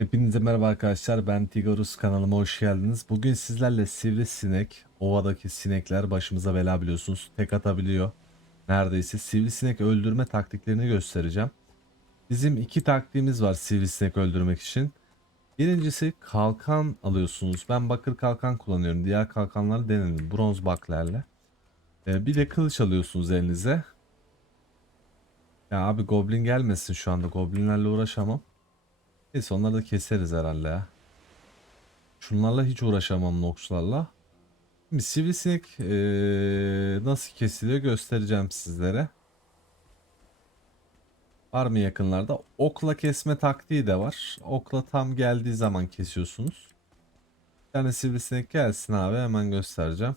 Hepinize merhaba arkadaşlar ben Tigorus kanalıma hoş geldiniz. Bugün sizlerle sivrisinek, ovadaki sinekler başımıza bela biliyorsunuz. Tek atabiliyor. Neredeyse sivrisinek öldürme taktiklerini göstereceğim. Bizim iki taktiğimiz var sivrisinek öldürmek için. Birincisi kalkan alıyorsunuz. Ben bakır kalkan kullanıyorum. Diğer kalkanları denedim. Bronz baklerle. Ee, bir de kılıç alıyorsunuz elinize. Ya abi goblin gelmesin şu anda. Goblinlerle uğraşamam. Neyse onları da keseriz herhalde ya. Şunlarla hiç uğraşamam Nox'larla. Şimdi sivrisinek eee, nasıl kesiliyor göstereceğim sizlere. Var mı yakınlarda? Okla kesme taktiği de var. Okla tam geldiği zaman kesiyorsunuz. Bir tane sivrisinek gelsin abi hemen göstereceğim.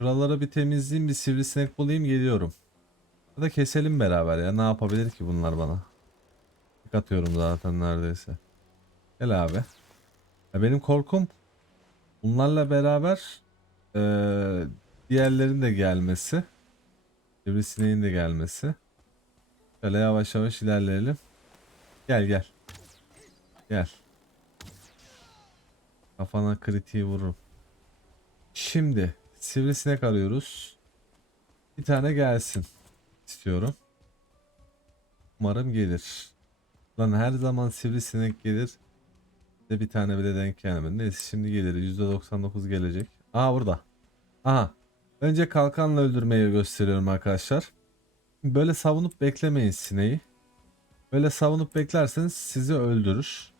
Buraları bir temizleyeyim bir sivrisinek bulayım geliyorum. Ya da keselim beraber ya ne yapabilir ki bunlar bana. Tek atıyorum zaten neredeyse. Gel abi. Ya benim korkum bunlarla beraber eee diğerlerin de gelmesi. Sivrisineğin de gelmesi. Şöyle yavaş yavaş ilerleyelim. Gel gel. Gel. Kafana kritiği vururum. Şimdi sivrisinek arıyoruz. Bir tane gelsin istiyorum. Umarım gelir. Lan her zaman sivrisinek gelir. De bir tane bile denk gelmedi. Neyse şimdi gelir. %99 gelecek. Aa burada. Aha. Önce kalkanla öldürmeyi gösteriyorum arkadaşlar. Böyle savunup beklemeyin sineği. Böyle savunup beklerseniz sizi öldürür.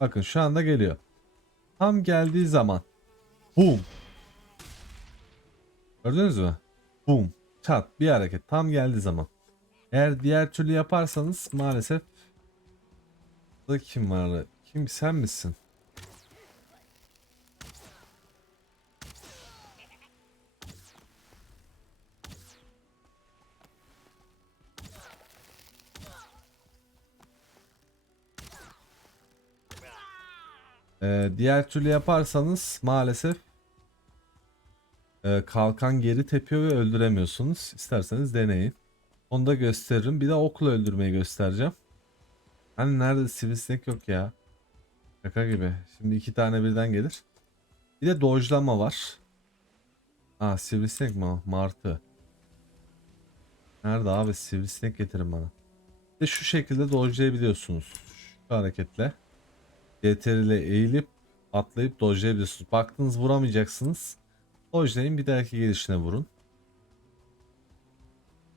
Bakın şu anda geliyor. Tam geldiği zaman. Boom. Gördünüz mü? Boom. Çat bir hareket. Tam geldiği zaman. Eğer diğer türlü yaparsanız maalesef Burada kim var? Kim sen misin? Ee, diğer türlü yaparsanız maalesef e, kalkan geri tepiyor ve öldüremiyorsunuz. İsterseniz deneyin. Onu da gösteririm. Bir de okla öldürmeyi göstereceğim. Hani nerede sivrisinek yok ya. Şaka gibi. Şimdi iki tane birden gelir. Bir de dojlama var. Aa sivrisinek mi o? Martı. Nerede abi sivrisinek getirin bana. De şu şekilde dojlayabiliyorsunuz. Şu hareketle. CTR ile eğilip atlayıp dojlayabiliyorsunuz. Baktınız vuramayacaksınız. Dojlayın bir dahaki gelişine vurun.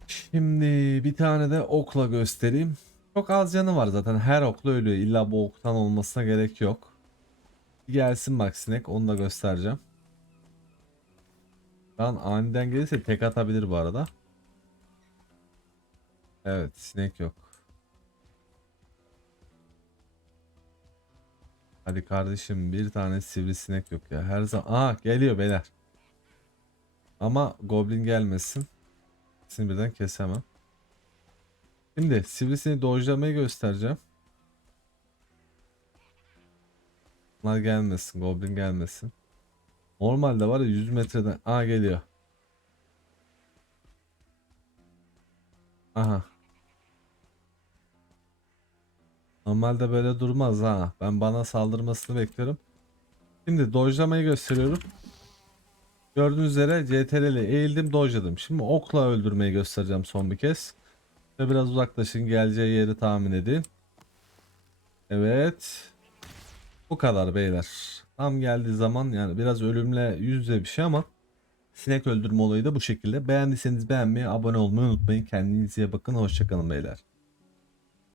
Şimdi bir tane de okla göstereyim. Çok az canı var zaten. Her okla ölüyor. İlla bu oktan olmasına gerek yok. Gelsin bak sinek. Onu da göstereceğim. Lan aniden gelirse tek atabilir bu arada. Evet sinek yok. Hadi kardeşim bir tane sivrisinek yok ya. Her zaman... Aa geliyor beyler. Ama goblin gelmesin. İkisini birden kesemem. Şimdi sivrisini dojlamayı göstereceğim. Bunlar gelmesin. Goblin gelmesin. Normalde var ya 100 metreden. Aa geliyor. Aha. Normalde böyle durmaz ha. Ben bana saldırmasını bekliyorum. Şimdi dojlamayı gösteriyorum. Gördüğünüz üzere CTRL ile eğildim dojladım. Şimdi okla öldürmeyi göstereceğim son bir kez. Ve biraz uzaklaşın geleceği yeri tahmin edin. Evet. Bu kadar beyler. Tam geldiği zaman yani biraz ölümle yüz yüze bir şey ama sinek öldürme olayı da bu şekilde. Beğendiyseniz beğenmeyi, abone olmayı unutmayın. Kendinize iyi bakın. Hoşçakalın beyler.